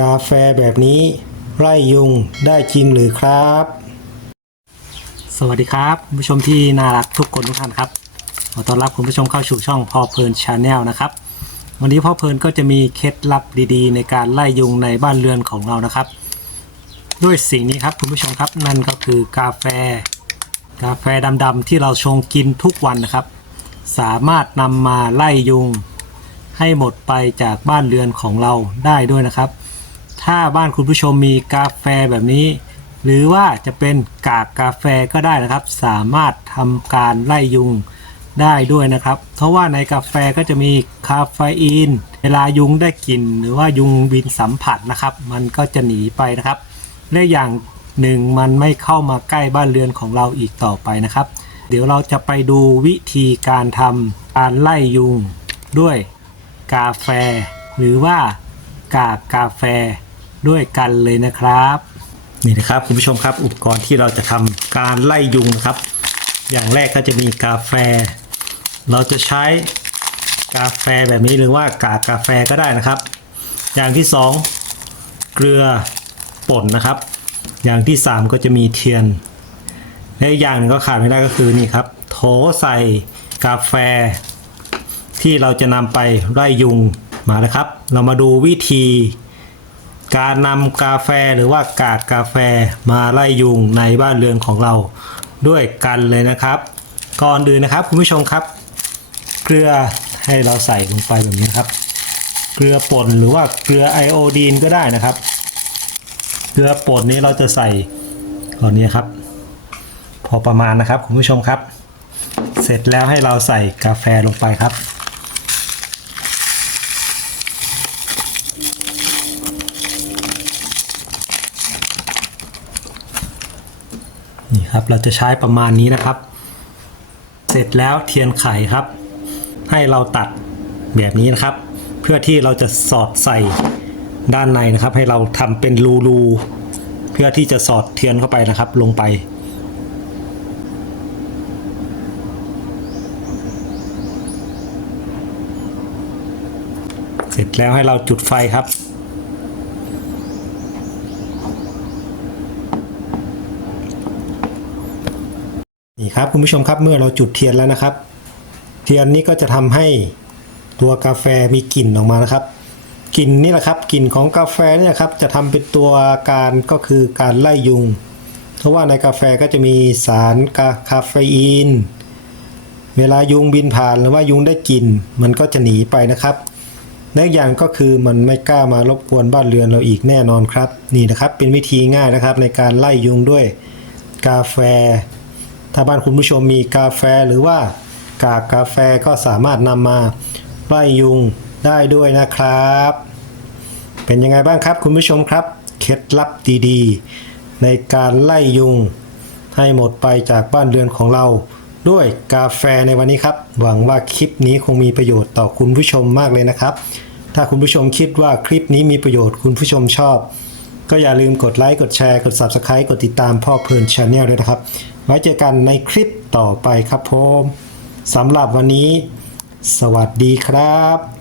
กาแฟแบบนี้ไล่ยุงได้จริงหรือครับ สวัสดีครับผู้ชมที่น่ารักทุกคนทุกท่านครับขอต้อนรับคุณผู้ชมเข้าสู่ช่องพ่อเพลินชาแนลนะครับ วันนี้พ่อเพลินก็จะมีเคล็ดลับดีๆ ในการไล่ยุงในบ้านเรือนของเรานะครับ ด้วยสิ่งนี้ครับคุณผู้ชมครับนั่นก็คือกาแฟ กาแฟดำๆที่เราชงกินทุกวันนะครับ สามารถนำมาไล่ยุงให้หมดไปจากบ้านเรือนของเราได้ด้วยนะครับ ถ้าบ้านคุณผู้ชมมีกาแฟแบบนี้ หรือว่าจะเป็นกากกาแฟก็ได้นะครับ สามารถทำการไล่ยุงได้ด้วยนะครับ เพราะว่าในกาแฟก็จะมีคาเฟอีน เวลายุงได้กลิ่นหรือว่ายุงบินสัมผัสนะครับ มันก็จะหนีไปนะครับและอย่างหนึ่งมันไม่เข้ามาใกล้บ้านเรือนของเราอีกต่อไปนะครับ เดี๋ยวเราจะไปดูวิธีการทำการไล่ยุงด้วยกาแฟ หรือว่ากากกาแฟ ด้วยกันเลยนะครับ นี่นะครับคุณผู้ชมครับอุปกรณ์ที่เราจะทำการไล่ยุงนะครับ อย่างแรกก็จะมีกาแฟ เราจะใช้กาแฟแบบนี้หรือว่ากากกาแฟก็ได้นะครับ อย่างที่สองเกลือป่นนะครับ อย่างที่สามก็จะมีเทียนและอย่างหนึงก็ขาดไม่ได้ก็คือนี่ครับ โถใส่กาแฟ ที่เราจะนำไปไล่ยุงมาแล้วครับ เรามาดูวิธี การนำกาแฟหรือว่ากากกาแฟมาไล่ยุงในบ้านเรือนของเราด้วยกันเลยนะครับ ก่อนอื่นนะครับคุณผู้ชมครับ เกลือให้เราใส่ลงไปแบบนี้ครับ เกลือป่นหรือว่าเกลือไอโอดีนก็ได้นะครับ เกลือป่นนี้เราจะใส่ตอนนี้ครับ พอประมาณนะครับคุณผู้ชมครับ เสร็จแล้วให้เราใส่กาแฟลงไปครับ ครับ เราจะใช้ประมาณนี้นะครับ เสร็จแล้วเทียนไขครับ ให้เราตัดแบบนี้นะครับ เพื่อที่เราจะสอดใส่ด้านในนะครับ ให้เราทำเป็นรูๆเพื่อที่จะสอดเทียนเข้าไปนะครับ ลงไป เสร็จแล้วให้เราจุดไฟครับ นี่ครับคุณผู้ชมครับเมื่อเราจุดเทียนแล้วนะครับ เทียนนี้ก็จะทำให้ตัวกาแฟมีกลิ่นออกมานะครับกลิ่นนี่แหละครับกลิ่นของกาแฟเนี่ยครับจะทำเป็นตัวการก็คือการไล่ยุง เพราะว่าในกาแฟก็จะมีสารกาคาเฟอีน เวลายุงบินผ่านหรือว่ายุงได้กลิ่นมันก็จะหนีไปนะครับและอย่างก็คือมันไม่กล้ามารบกวนบ้านเรือนเราอีกแน่นอนครับ นี่นะครับเป็นวิธีง่ายนะครับในการไล่ยุงด้วยกาแฟ ถ้าบ้านคุณผู้ชมมีกาแฟหรือว่ากากกาแฟก็สามารถนำมาไล่ยุงได้ด้วยนะครับ เป็นยังไงบ้างครับคุณผู้ชมครับ เคล็ดลับดีๆ ในการไล่ยุง ให้หมดไปจากบ้านเรือนของเรา ด้วยกาแฟในวันนี้ครับ หวังว่าคลิปนี้คงมีประโยชน์ต่อคุณผู้ชมมากเลยนะครับ ถ้าคุณผู้ชมคิดว่าคลิปนี้มีประโยชน์คุณผู้ชมชอบ ก็อย่าลืมกดไลค์กดแชร์กด Subscribe กดติดตามพ่อเพลินชาแนลด้วยนะครับ ไว้เจอกันในคลิปต่อไปครับผมสำหรับวันนี้ สวัสดีครับ